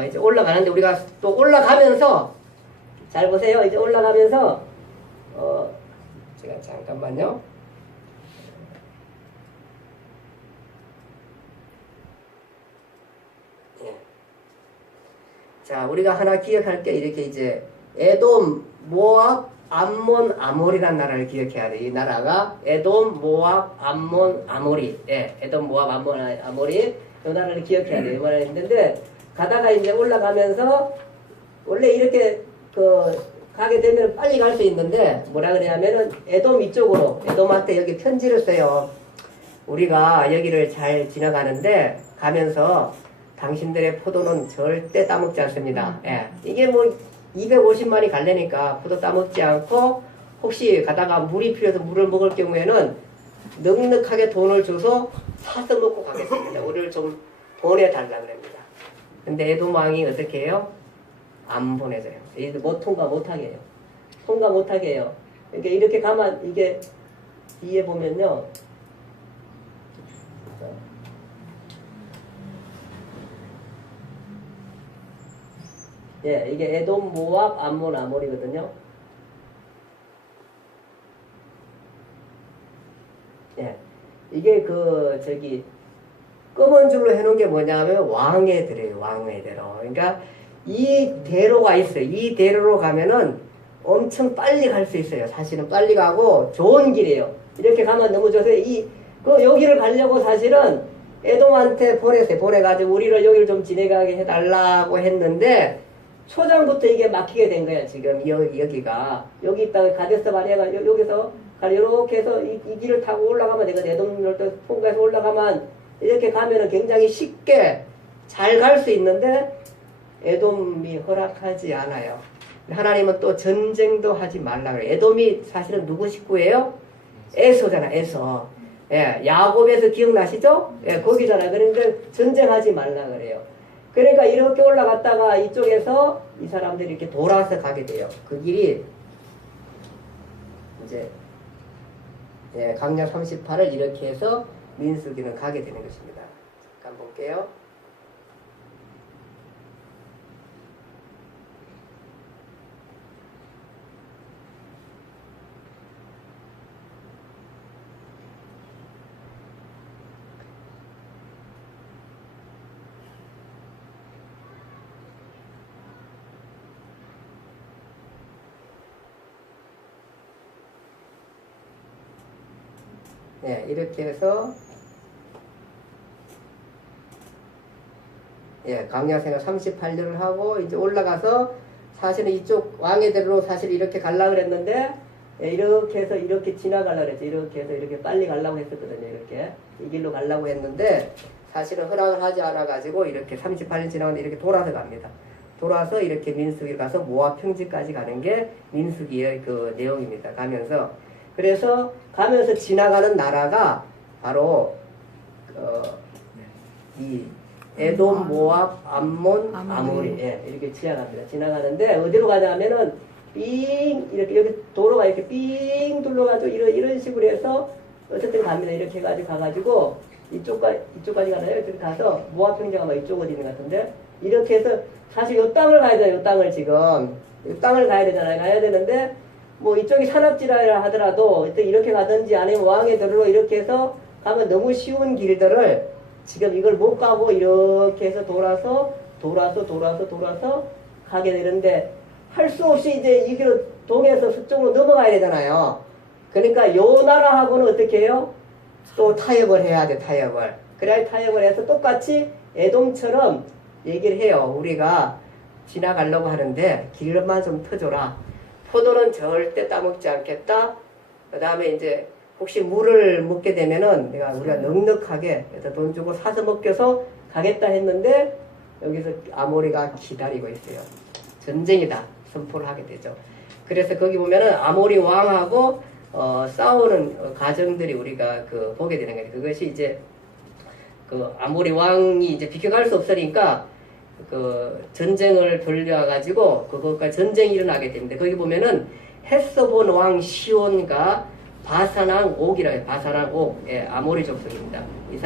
이제 올라가는데 우리가 또 올라가면서, 잘 보세요. 이제 올라가면서, 제가 잠깐만요. 자, 우리가 하나 기억할 게 이렇게 이제 에돔, 모압, 암몬, 아모리라는 나라를 기억해야 돼. 이 나라가 에돔, 모압, 암몬, 아모리. 에돔, 모압, 암몬, 아모리. 이 나라를 기억해야 돼. 이 나라를 했는데 가다가 이제 올라가면서 원래 이렇게 가게 되면 빨리 갈 수 있는데 뭐라 그러냐면은 에돔 이쪽으로 에돔한테 여기 편지를 써요. 우리가 여기를 잘 지나가는데 가면서 당신들의 포도는 절대 따먹지 않습니다. 이게 뭐 250만이 갈래니까 포도 따먹지 않고 혹시 가다가 물이 필요해서 물을 먹을 경우에는 넉넉하게 돈을 줘서 사서 먹고 가겠습니다. 우리를 좀 보내달라 그럽니다. 근데 에돔 왕이 어떻게 해요? 안 보내줘요. 통과 못하게 해요. 통과 못하게 해요. 그러니까 이렇게 가면 이게 뒤에 보면요. 이게 에돔, 모압, 암몬, 아모리거든요. 이게 검은 줄로 해놓은 게 뭐냐면 왕의 대로예요. 왕의 대로. 그러니까 이 대로가 있어요. 이 대로로 가면은 엄청 빨리 갈 수 있어요. 사실은 빨리 가고 좋은 길이에요. 이렇게 가면 너무 좋아서 여기를 가려고 사실은 에돔한테 보냈어요. 보내가지고 우리를 여기를 좀 지나가게 해달라고 했는데 초장부터 이게 막히게 된 거야. 지금 여기가 여기 있다가 가데스 바네아가 여기서 이렇게 해서 이 길을 타고 올라가면 내가 에돔을 통과해서 올라가면 이렇게 가면은 굉장히 쉽게 잘 갈 수 있는데 에돔이 허락하지 않아요. 하나님은 또 전쟁도 하지 말라 그래요. 에돔이 사실은 누구 식구예요? 에서잖아. 에서. 야곱에서 기억나시죠? 거기잖아. 그러니까 전쟁하지 말라 그래요. 그러니까 이렇게 올라갔다가 이쪽에서 이 사람들이 이렇게 돌아서 가게 돼요. 그 길이 이제 강약 38을 이렇게 해서 민수기는 가게 되는 것입니다. 잠깐 볼게요. 이렇게 해서 광야 생활 38년을 하고 이제 올라가서 사실은 이쪽 왕의 대로 사실 이렇게 가려고 그랬는데 이렇게 해서 이렇게 지나가려고 그랬죠. 이렇게 해서 이렇게 빨리 가려고 했었거든요. 이렇게 이 길로 가려고 했는데 사실은 허락을 하지 않아 가지고 이렇게 38년 지나는데 이렇게 돌아서 갑니다. 돌아서 이렇게 민수기로 가서 모압 평지까지 가는 게 민수기의 그 내용입니다. 가면서 그래서 가면서 지나가는 나라가 바로 이 에돔, 모압, 암몬, 아모리 이렇게 지나갑니다. 지나가는데 어디로 가냐면은 삥 이렇게 여기 도로가 이렇게 삥 둘러가지고 이런 식으로 해서 어쨌든 갑니다. 이렇게 해가지고 가가지고 이쪽까지 가나요? 이렇게 가서 모압 평지가 막 이쪽 어디 있는 것 같은데 이렇게 해서 사실 이 땅을 가야 돼요. 이 땅을 지금 이 땅을 가야 되잖아요. 가야 되는데 뭐 이쪽이 산업지라 하더라도 이렇게 가든지 아니면 왕의 도로로 이렇게 해서 가면 너무 쉬운 길들을 지금 이걸 못 가고 이렇게 해서 돌아서 가게 되는데 할 수 없이 이제 이 길로 동에서 서쪽으로 넘어가야 되잖아요. 그러니까 요 나라하고는 어떻게 해요? 또 타협을 해야 돼, 타협을. 그래야 타협을 해서 똑같이 에돔처럼 얘기를 해요. 우리가 지나가려고 하는데 길만 좀 터줘라. 포도는 절대 따먹지 않겠다. 그 다음에 이제 혹시 물을 먹게 되면은 우리가 넉넉하게 해서 돈 주고 사서 먹겨서 가겠다 했는데 여기서 아모리가 기다리고 있어요. 전쟁이다. 선포를 하게 되죠. 그래서 거기 보면은 아모리 왕하고 싸우는 과정들이 우리가 보게 되는 거예요. 그것이 이제 그 아모리 왕이 이제 비켜갈 수 없으니까 그 전쟁을 돌려가지고 그것과 전쟁이 일어나게 됩니다. 거기 보면은 헷서본 왕 시온과 바사랑 옥이라고 해요. 바사랑 옥, 아모리 족속입니다. 이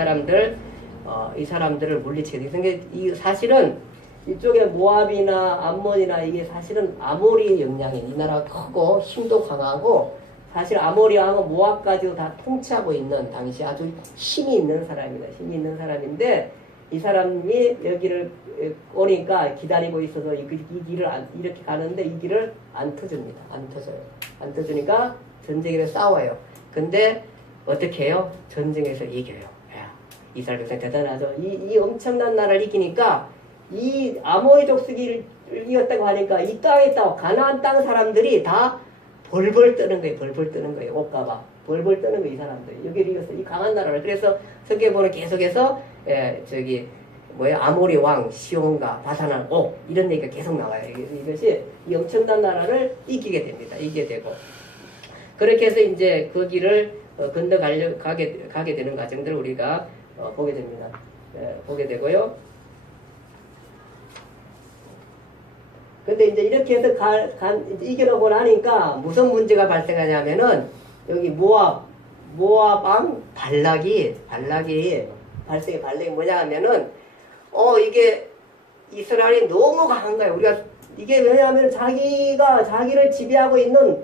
사람들을 물리치게 돼요. 이 사실은 이쪽에 모압이나 암몬이나 이게 사실은 아모리의 영향이 이 나라가 크고 힘도 강하고 사실 아모리하고 모압까지도 다 통치하고 있는 당시 아주 힘이 있는 사람입니다. 힘이 있는 사람인데 이 사람이 여기를 오니까 기다리고 있어서 이 길을 이렇게 가는데 이 길을 안 터줍니다. 안 터져요. 안 터주니까 전쟁에서 싸워요. 근데 어떻게 해요? 전쟁에서 이겨요. 이스라엘 백성 대단하죠. 이 엄청난 나라를 이기니까 이 아모리 족속을 이겼다고 하니까 이 땅에 있다고 가나안 땅 사람들이 다 벌벌 뜨는 거예요. 벌벌 뜨는 거예요. 옷가봐. 벌벌 뜨는 거예요. 이 사람들이. 여기를 이겼어. 이 강한 나라를. 그래서 성경에 보면 계속해서 아모리 왕 시온과 바산한 옥 이런 얘기가 계속 나와요. 이것이 이 엄청난 나라를 이기게 됩니다. 이기게 되고 그렇게 해서 이제 그 길을 가게 되는 과정들을 우리가 보게 됩니다. 보게 되고요. 근데 이제 이렇게 해서 이겨놓고 나니까 무슨 문제가 발생하냐면은 여기 모압 왕 발락이 발락이 뭐냐 하면은 이게 이스라엘이 너무 강한 거예요. 우리가 이게 왜냐하면 자기를 지배하고 있는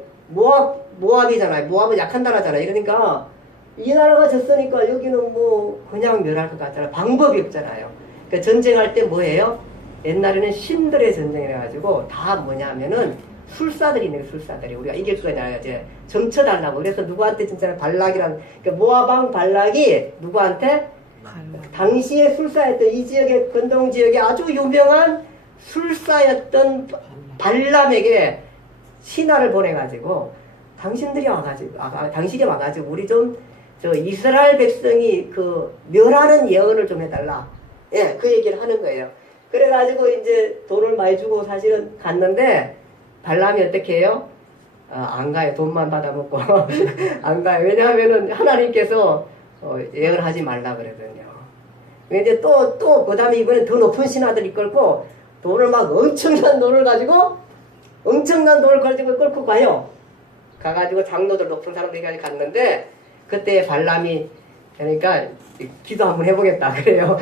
모압이잖아요. 모압은 약한 나라잖아요. 그러니까 이 나라가 졌으니까 여기는 뭐 그냥 멸할 것 같잖아요. 방법이 없잖아요. 그러니까 전쟁할 때 뭐예요? 옛날에는 신들의 전쟁이라 가지고 다 뭐냐면은 술사들이 있는 거예요. 술사들이 우리가 이길 수가 있냐 이제 점쳐달라고. 그래서 누구한테 진짜 발락이란 그러니까 모압왕 발락이 누구한테 당시에 술사였던 이 지역의 근동 지역에 아주 유명한 술사였던 발람에게 신하를 보내가지고 당신이 와가지고 우리 좀 이스라엘 백성이 멸하는 예언을 좀 해달라. 그 얘기를 하는 거예요. 그래가지고 이제 돈을 많이 주고 사실은 갔는데 발람이 어떻게 해요? 안 가요. 돈만 받아먹고 안 가요. 왜냐하면은 하나님께서 예언을 하지 말라 그러거든요. 근데 또 그다음에 이번엔 더 높은 신하들이 끌고 돈을 막 엄청난 돈을 가지고 끌고 가요. 가가지고 장로들 높은 사람들이 갔는데 그때 발람이 그러니까 기도 한번 해보겠다 그래요.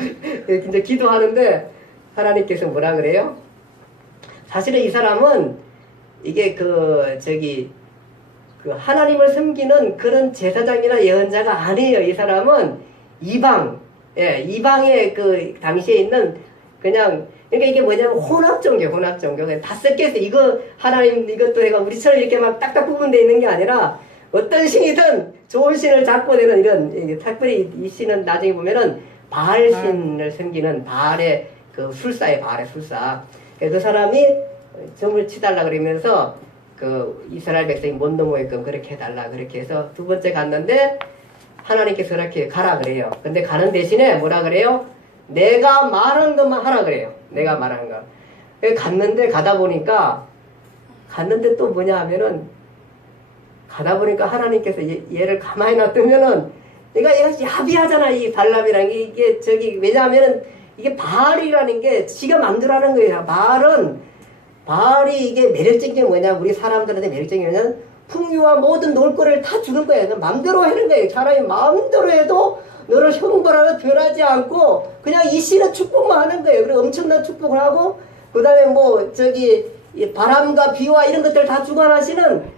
이제 기도하는데 하나님께서 뭐라 그래요? 사실은 이 사람은 이게 하나님을 섬기는 그런 제사장이나 예언자가 아니에요. 이 사람은 이방의 당시에 있는 그러니까 이게 뭐냐면 혼합 종교. 다 섞여서 이거 하나님 이것도 해가 우리처럼 이렇게 막 딱딱 구분되어 있는 게 아니라 어떤 신이든 좋은 신을 잡고 되는 이런 특별히 이 신은 나중에 보면은 바알 신을 섬기는 바알의 그 술사에 발해 술사. 그 사람이 점을 치달라 그러면서 그 이스라엘 백성이 못 넘어게끔 그렇게 해달라 그렇게 해서 두 번째 갔는데 하나님께서 이렇게 가라 그래요. 근데 가는 대신에 뭐라 그래요? 내가 말한 것만 하라 그래요. 내가 말한 거. 갔는데 갔는데 또 뭐냐 하면은 가다 보니까 하나님께서 얘를 가만히 놔두면은 얘가 야비하잖아. 이 발람이랑 이게 왜냐하면은 이게 바알이라는 게 지가 마음대로 하는 거예요. 바알이 이게 매력적인 게 뭐냐? 우리 사람들한테 매력적인 게 뭐냐면 풍요와 모든 놀거리를 다 주는 거예요. 마음대로 하는 거예요. 사람이 마음대로 해도 너를 형벌하며 변하지 않고 그냥 이 신의 축복만 하는 거예요. 그리고 엄청난 축복을 하고 그 다음에 이 바람과 비와 이런 것들 다 주관하시는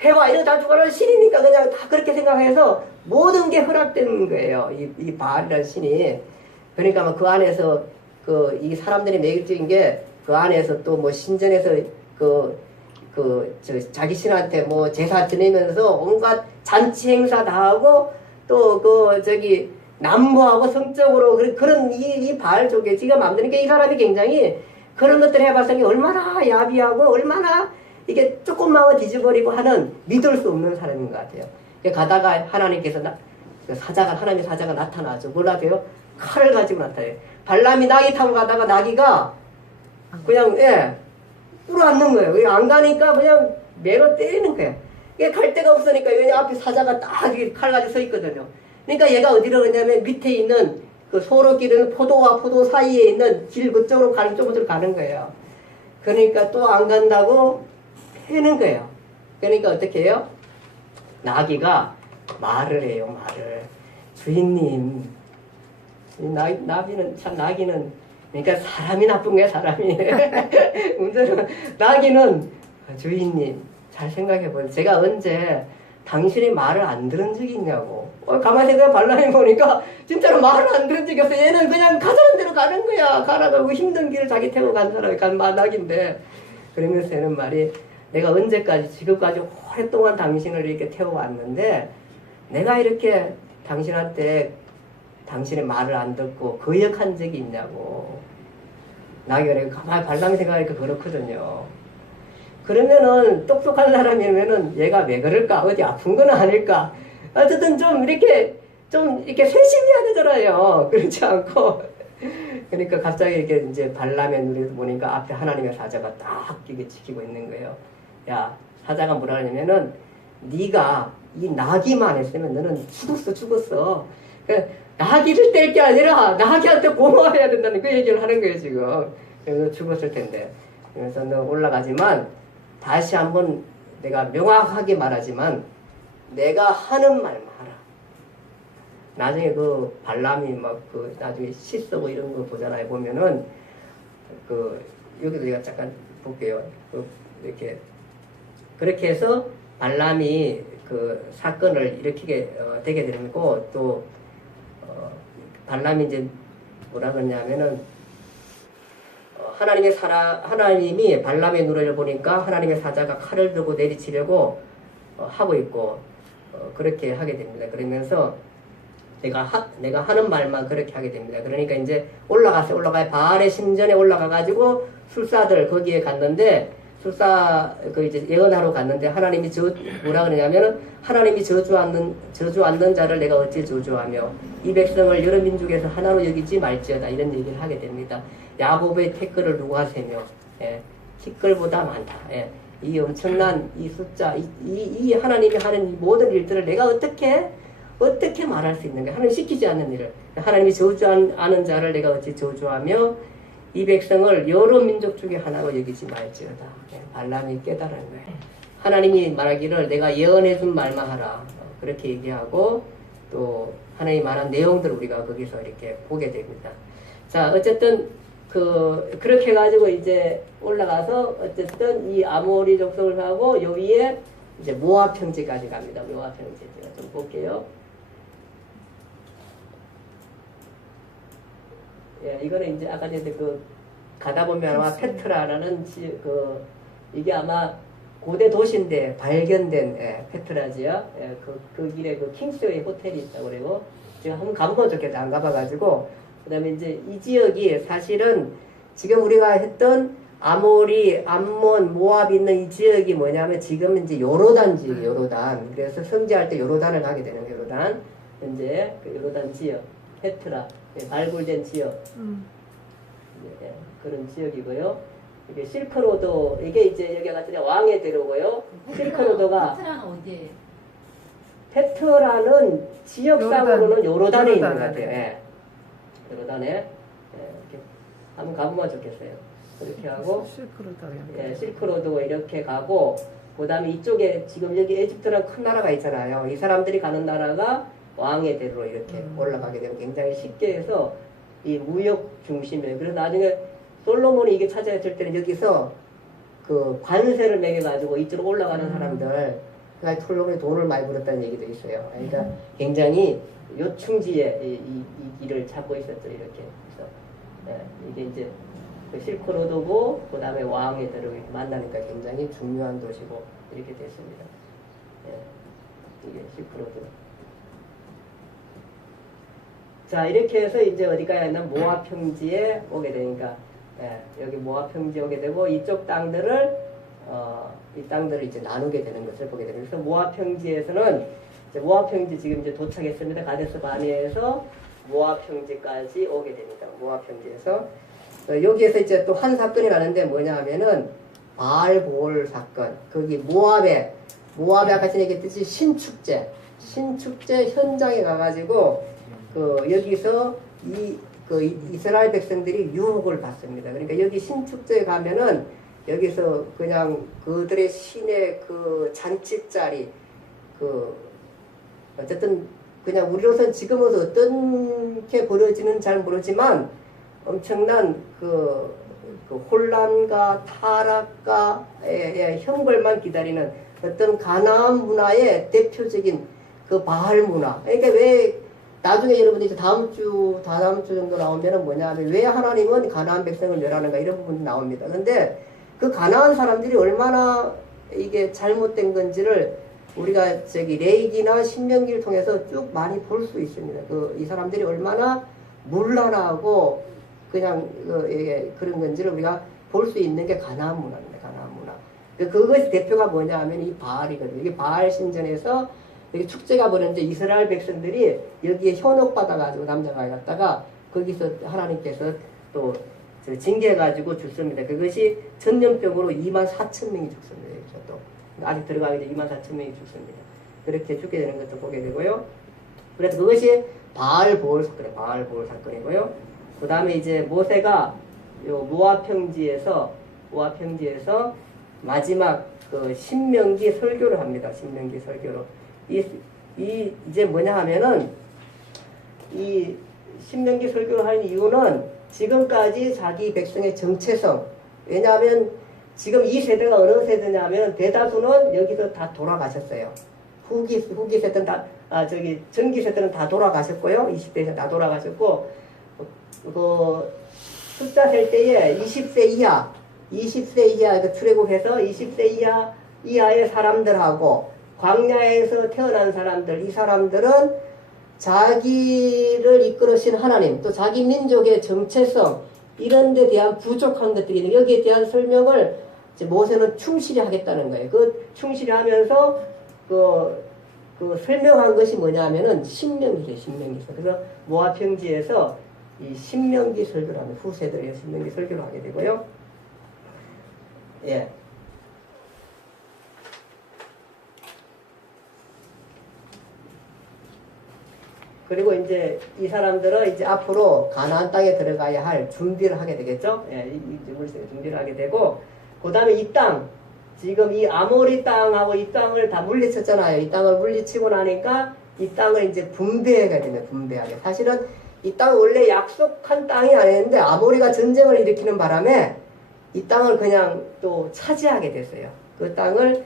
해와 이런 거 다 주관하는 신이니까 그냥 다 그렇게 생각해서 모든 게 허락되는 거예요. 이 바알이라는 신이. 그러니까 그 안에서 이 사람들이 매력적인 게 그 안에서 또 뭐 신전에서 자기 신한테 뭐 제사 지내면서 온갖 잔치 행사 다 하고 또 남부하고 성적으로 그런 이 바알 쪽에 지가 만드니까 이 사람이 굉장히 그런 것들 해봤을 때 얼마나 야비하고 얼마나 이게 조금만 뒤집어리고 하는 믿을 수 없는 사람인 것 같아요. 가다가 하나님께서 하나님의 사자가 나타나죠. 몰라도요? 칼을 가지고 나타나요. 발람이 나귀 타고 가다가 나귀가 그냥 꿇어앉는 거예요. 그냥 안 가니까 그냥 매로 때리는 거예요. 이게 갈 데가 없으니까 여기 앞에 사자가 딱 칼 가지고 서 있거든요. 그러니까 얘가 어디로 가냐면 밑에 있는 그 소로 기르는 포도와 포도 사이에 있는 길 그쪽으로 가는 쪽으로 가는 거예요. 그러니까 또 안 간다고 패는 거예요. 그러니까 어떻게 해요? 나귀가 말을 해요. 주인님, 나귀는 그러니까 사람이 나쁜 거야, 사람이. 문제는 나귀는 주인님 잘 생각해보세요. 제가 언제 당신이 말을 안 들은 적이 있냐고. 가만히 생각해 발람이 보니까 진짜로 말을 안 들은 적이 없어. 얘는 그냥 가자는 대로 가는 거야. 가라고 힘든 길을 자기 태우고 간 사람이 나귀인데. 그러면서 얘는 말이 내가 언제까지 지금까지 오랫동안 당신을 이렇게 태워왔는데 내가 이렇게 당신한테 당신의 말을 안 듣고 거역한 적이 있냐고. 나귀가 가만히 발람이 생각하니까 그렇거든요. 그러면은 똑똑한 사람이면은 얘가 왜 그럴까? 어디 아픈 건 아닐까? 어쨌든 좀 이렇게 세심해야 되잖아요. 그렇지 않고. 그러니까 갑자기 이렇게 이제 발람의 눈에 보니까 앞에 하나님의 사자가 딱 이렇게 지키고 있는 거예요. 야, 사자가 뭐라 하냐면은 네가 이 나귀만 했으면 너는 죽었어. 그러니까 나귀를 뗄 게 아니라 나귀한테 고마워해야 된다는 그 얘기를 하는 거예요, 지금. 그래서 죽었을 텐데. 그래서 너 올라가지만 다시 한번 내가 명확하게 말하지만 내가 하는 말만 하라. 나중에 그 발람이 나중에 시 쓰고 이런 거 보잖아요. 보면은 여기도 제가 잠깐 볼게요. 이렇게 그렇게 해서 발람이 그 사건을 일으키게 되게 되는 거고 또 발람이 이제 뭐라 그러냐면은 하나님이 발람의 눈을 보니까 하나님의 사자가 칼을 들고 내리치려고 하고 있고 그렇게 하게 됩니다. 그러면서 내가 하는 말만 그렇게 하게 됩니다. 그러니까 이제 올라가요. 바알의 신전에 올라가가지고 술사들 거기에 갔는데 이제 예언하러 갔는데 하나님이 뭐라 그러냐면은 하나님이 저주 않는 자를 내가 어찌 저주하며 이 백성을 여러 민족에서 하나로 여기지 말지어다 이런 얘기를 하게 됩니다. 야곱의 태클을 누가 세며 티끌보다 많다. 이 엄청난 이 숫자 이 하나님이 하는 이 모든 일들을 내가 어떻게 말할 수 있는가? 하나님 시키지 않는 일을 하나님이 저주하는 자를 내가 어찌 저주하며 이 백성을 여러 민족 중에 하나로 여기지 말지어다. 발람이 깨달은 거예요. 하나님이 말하기를 내가 예언해준 말만 하라. 그렇게 얘기하고 또 하나님이 말한 내용들을 우리가 거기서 이렇게 보게 됩니다. 자, 어쨌든 그렇게 해가지고 이제 올라가서 어쨌든 이 아모리 족속을 하고 요 위에 이제 모압 평지까지 갑니다. 모압 평지 제가 좀 볼게요. 이거는 이제 아까 전에 가다 보면 아마 페트라라는 이게 아마 고대 도시인데 발견된 페트라지요. 그 길에 킹스웨이 호텔이 있다고 그러고 제가 한번 가보면 좋겠다. 안 가봐가지고 그다음에 이제 이 지역이 사실은 지금 우리가 했던 아모리, 암몬, 모압 있는 이 지역이 뭐냐면 지금 이제 요르단 지역, 요르단. 그래서 성지할 때 요르단을 가게 되는 거예요. 요르단. 현재 그 요르단 지역, 페트라, 발굴된 지역. 예, 그런 지역이고요. 이게 실크로드, 이게 이제 여기 같은 왕의 대로고요. 실크로드가 페트라는 어디에? 페트라는 지역상으로는 요르단에 있는 것 요르단. 같아요. 예. 요르단에 이렇게 한번 가보면 좋겠어요. 그렇게 하고 예, 실크로드 이렇게 가고 그 다음에 이쪽에 지금 여기 에집트라는 큰 나라가 있잖아요. 이 사람들이 가는 나라가 왕의 대로로 이렇게 올라가게 되면 굉장히 쉽게 해서 이 무역 중심이에요. 그래서 나중에 솔로몬이 이게 찾아왔을 때는 여기서 그 관세를 매겨가지고 이쪽으로 올라가는 사람들 그러니까 솔로몬이 돈을 많이 벌었다는 얘기도 있어요. 그러니까 굉장히 요충지에 이 길을 찾고 있었죠. 이렇게. 그래서 예, 이게 이제 그 실크로드고 그 다음에 왕의 대로 이렇게 만나니까 굉장히 중요한 도시고 이렇게 됐습니다. 예, 이게 실크로드. 자 이렇게 해서 이제 어디가야 있는 모압 평지에 오게 되니까 예, 여기 모압 평지에 오게 되고 이쪽 땅들을 이 땅들을 이제 나누게 되는 것을 보게 됩니다. 그래서 모압 평지에서는 이제 모압 평지 지금 이제 도착했습니다. 가데스 바네에서 모압 평지까지 오게 됩니다. 모압 평지에서 여기에서 이제 또 한 사건이 나는데 뭐냐 하면은 바알보올 사건. 거기 모압에 아까 전에 얘기했듯이 신축제 현장에 가가지고 여기서 이스라엘 백성들이 유혹을 받습니다. 그러니까 여기 신축제에 가면은 여기서 그냥 그들의 신의 그 잔치자리 어쨌든 그냥 우리로서는 지금은 어떻게 벌어지는 잘 모르지만 엄청난 그 혼란과 타락과 형벌만 기다리는 어떤 가나안 문화의 대표적인 그 바알 문화. 그러니까 왜 나중에 여러분들이 다다음 주 정도 나오면은 뭐냐 하면 왜 하나님은 가나안 백성을 멸하는가 이런 부분이 나옵니다. 근데 그 가나안 사람들이 얼마나 이게 잘못된 건지를 우리가 레위기나 신명기를 통해서 쭉 많이 볼 수 있습니다. 이 사람들이 얼마나 문란하고 그냥 그런 건지를 우리가 볼 수 있는 게 가나안 문화입니다. 가나안 문화. 그것이 대표가 뭐냐 하면 이 바알이거든요. 이게 바알 신전에서 여기 축제가 벌어지는데 이스라엘 백성들이 여기에 현혹받아가지고 남자가 갔다가 거기서 하나님께서 또 징계해가지고 죽습니다. 그것이 전염병으로 24,000명이 죽습니다. 여기서 또 아직 들어가기 전에 24,000명이 죽습니다. 그렇게 죽게 되는 것도 보게 되고요. 그래서 그것이 바알보올 사건이고요. 그 다음에 이제 모세가 요 모압 평지에서 마지막 그 신명기 설교를 합니다. 신명기 설교로. 이제 뭐냐 하면은 이 신명기 설교를 하는 이유는 지금까지 자기 백성의 정체성, 왜냐하면 지금 이 세대가 어느 세대냐면 대다수는 여기서 다 돌아가셨어요. 후기 세대는 전기 세대는 다 돌아가셨고요. 20대에서 다 돌아가셨고, 숫자 셀 때에 20세 이하, 출애굽해서 20세 이하의 사람들하고 광야에서 태어난 사람들, 이 사람들은 자기를 이끌으신 하나님, 또 자기 민족의 정체성, 이런 데 대한 부족한 것들이 여기에 대한 설명을 이제 모세는 충실히 하겠다는 거예요. 충실히 하면서 설명한 것이 뭐냐면은 신명기죠. 그래서 모압 평지에서 이 신명기 설교를 하는 후세들의 신명기 설교를 하게 되고요. 예. 그리고 이제 이 사람들은 이제 앞으로 가나안 땅에 들어가야 할 준비를 하게 되겠죠. 예, 준비를 하게 되고, 그 다음에 이 땅, 지금 이 아모리 땅하고 이 땅을 다 물리쳤잖아요. 이 땅을 물리치고 나니까 이 땅을 이제 분배하게 됩니다. 분배하게. 사실은 이 땅은 원래 약속한 땅이 아니었는데 아모리가 전쟁을 일으키는 바람에 이 땅을 그냥 또 차지하게 됐어요. 그 땅을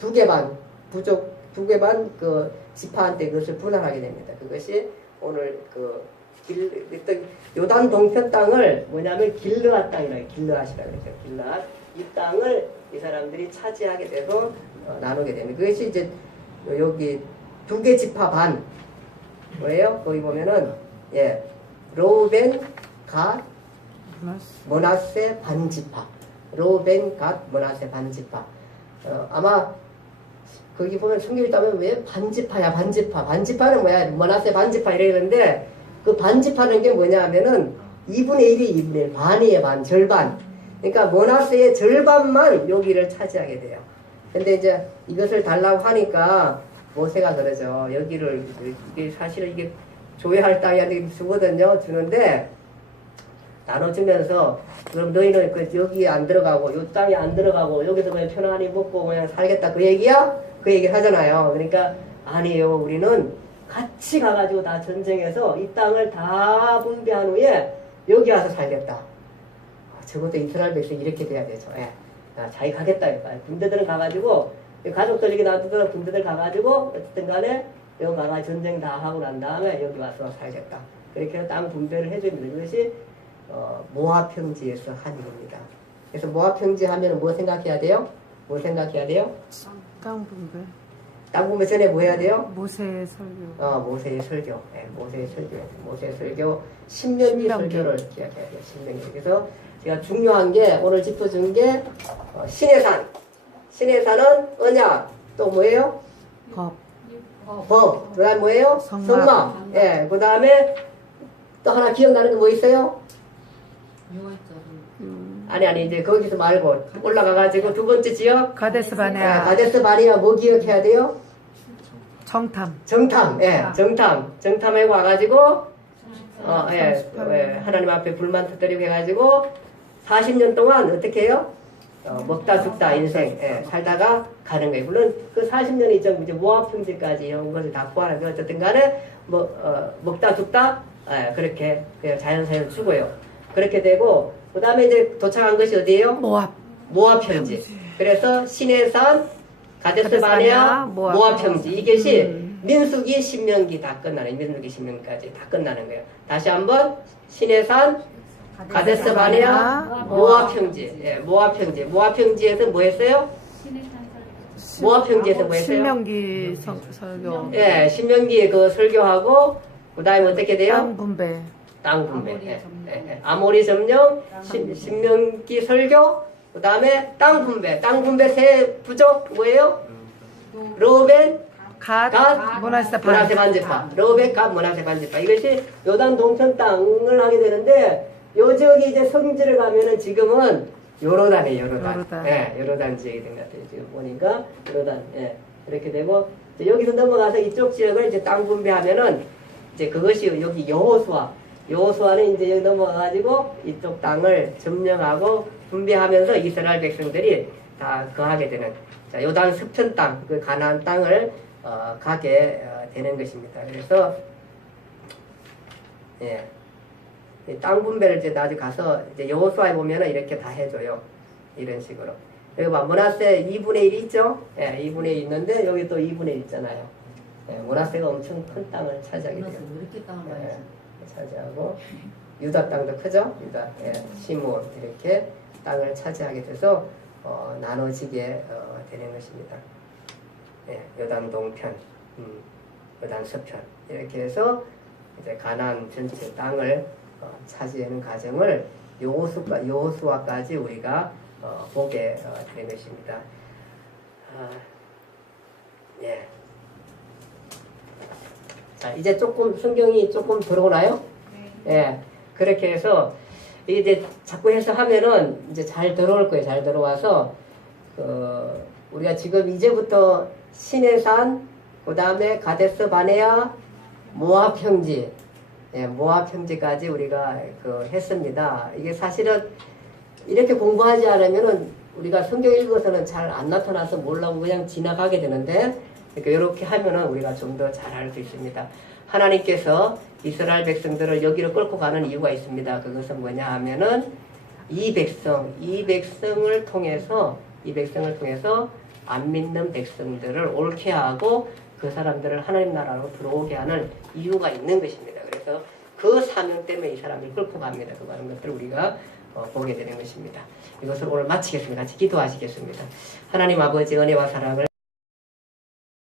두 개 반 지파한테 그것을 분할하게 됩니다. 그것이 오늘 요단 동편 땅을 뭐냐면 길르앗 땅이라고 길르앗이라고 그러죠. 길르앗. 이 땅을 이 사람들이 차지하게 돼서 나누게 됩니다. 그것이 이제 여기 두 개 지파 반 뭐예요? 거기 보면은 예, 로벤, 갓, 므낫세 반지파. 로벤, 갓, 므낫세 반지파. 아마 거기 보면 성경이 있다면 왜 반지파야 반지파. 반지파는 뭐야? 므낫세 반지파 이러는데 그 반지파는 게 뭐냐 하면은 2분의 1이 2분의 1 반이에요. 반 절반. 그러니까 므낫세의 절반만 여기를 차지하게 돼요. 근데 이제 이것을 달라고 하니까 모세가 그러죠. 여기를 이게 사실은 이게 조회할 땅이 주거든요. 주는데 나눠주면서 그럼 너희는 그 여기 안 들어가고 요 땅에 안 들어가고 여기서 그냥 편안히 먹고 그냥 살겠다 그 얘기야? 그 얘기를 하잖아요. 그러니까 아니에요. 우리는 같이 가가지고 다 전쟁해서 이 땅을 다 분배한 후에 여기 와서 살겠다. 적어도 이스라엘 백성이 이렇게 돼야 되죠. 예. 자기 가겠다. 군대들은 가가지고 가족들 이렇게 놔두더라 군대들 가가지고 어쨌든 간에 여기 가가 전쟁 다 하고 난 다음에 여기 와서 살겠다. 그렇게 해서 땅 분배를 해줍니다. 이것이 모압 평지에서 한 일입니다. 그래서 모압 평지 하면 뭐 생각해야 돼요? 뭐 생각해야 돼요? 땅 분배. 땅 분배 전에 뭐 해야 돼요? 모세의 설교. 모세의 설교. 네, 모세의 설교. 모세의 설교. 신명기 설교를 기억해야 돼요. 신명기. 그래서 제가 중요한 게 오늘 짚어준 게 신의 산. 신의 산은 언약. 또 뭐예요? 법. 법. 그 다음 뭐예요? 성막. 예. 그 다음에 또 하나 기억나는 게 뭐 있어요? 아니 이제 거기서 말고 올라가가지고 두 번째 지역 가데스 바네아. 가데스 바네아 뭐 기억해야 돼요? 정탐. 정탐. 예. 정탐에 와가지고 하나님 앞에 불만 터뜨리고 해가지고 40년 동안 어떻게 해요? 먹다 죽다 인생 살다가 가는 거예요. 물론 그 40년이 이제 모압 평지까지 이런 것을 다 포함해서 어쨌든 간에 먹다 죽다 그렇게 그냥 자연사를 죽어요. 그렇게 되고 그 다음에 이제 도착한 것이 어디예요? 모압 평지. 그래서 시내산, 가데스 바네아, 모압 평지. 이것이 민수기, 신명기 다 끝나는 민수기, 신명기까지 다 끝나는 거예요. 다시 한번 시내산, 가데스 바네아, 모압 평지. 예, 모압 평지. 모압 평지에서 뭐 했어요? 모압 평지에서 뭐 했어요? 신명기 설교. 예, 신명기 그 설교하고 그다음에 어떻게 돼요? 땅 분배. 아모리 점령, 신명기 설교, 그 다음에 땅 분배. 땅 분배 세 부족 뭐예요? 로벤, 갓, 므낫세 반지파. 로벤, 갓, 므낫세 반지파. 이것이 요단 동편 땅을 하게 되는데 요 지역이 이제 성지를 가면은 지금은 요르단이에요. 요르단. 예, 요르단 지역이 된 것 같아요. 지금 보니까 요르단. 예, 이렇게 되고 이제 여기서 넘어가서 이쪽 지역을 이제 땅 분배하면은 이제 그것이 여기 여호수아는 이제 여기 넘어가가지고 이쪽 땅을 점령하고 분배하면서 이스라엘 백성들이 다 거하게 되는 자, 요단 서편 땅, 그 가나안 땅을 가게 되는 것입니다. 그래서 예, 땅 분배를 이제 나중에 가서 이제 여호수아에 보면은 이렇게 다 해줘요. 이런 식으로. 여기 봐, 므낫세 2분의 1이 있죠? 예, 2분의 1 있는데 여기 또 2분의 1 있잖아요. 예, 므낫세가 엄청 큰 땅을 차지하게 돼요. 이렇게 땅을 많이 차지하고 유다 땅도 크죠? 유다, 시므온 이렇게 땅을 차지하게 돼서 나눠지게 되는 것입니다. 요단 동편, 요단 서편 이렇게 해서 이제 가나안 전체 땅을 차지하는 과정을 여호수아까지 우리가 보게 되는 것입니다. 예. 자, 이제 조금 성경이 조금 들어오나요? 예. 그렇게 해서 이제 자꾸 해석하면은 이제 잘 들어올 거예요. 잘 들어와서 우리가 지금 이제부터 시내산, 그 다음에 가데스 바네아, 모압 평지, 모압 평지까지 우리가 했습니다. 이게 사실은 이렇게 공부하지 않으면은 우리가 성경 읽어서는 잘 안 나타나서 몰라고 그냥 지나가게 되는데. 그러니까 이렇게 하면은 우리가 좀 더 잘 알 수 있습니다. 하나님께서 이스라엘 백성들을 여기로 끌고 가는 이유가 있습니다. 그것은 뭐냐 하면은 이 백성을 통해서 안 믿는 백성들을 옳게 하고 그 사람들을 하나님 나라로 들어오게 하는 이유가 있는 것입니다. 그래서 그 사명 때문에 이 사람을 끌고 갑니다. 그 많은 것들을 우리가 보게 되는 것입니다. 이것을 오늘 마치겠습니다. 같이 기도하시겠습니다. 하나님 아버지 은혜와 사랑을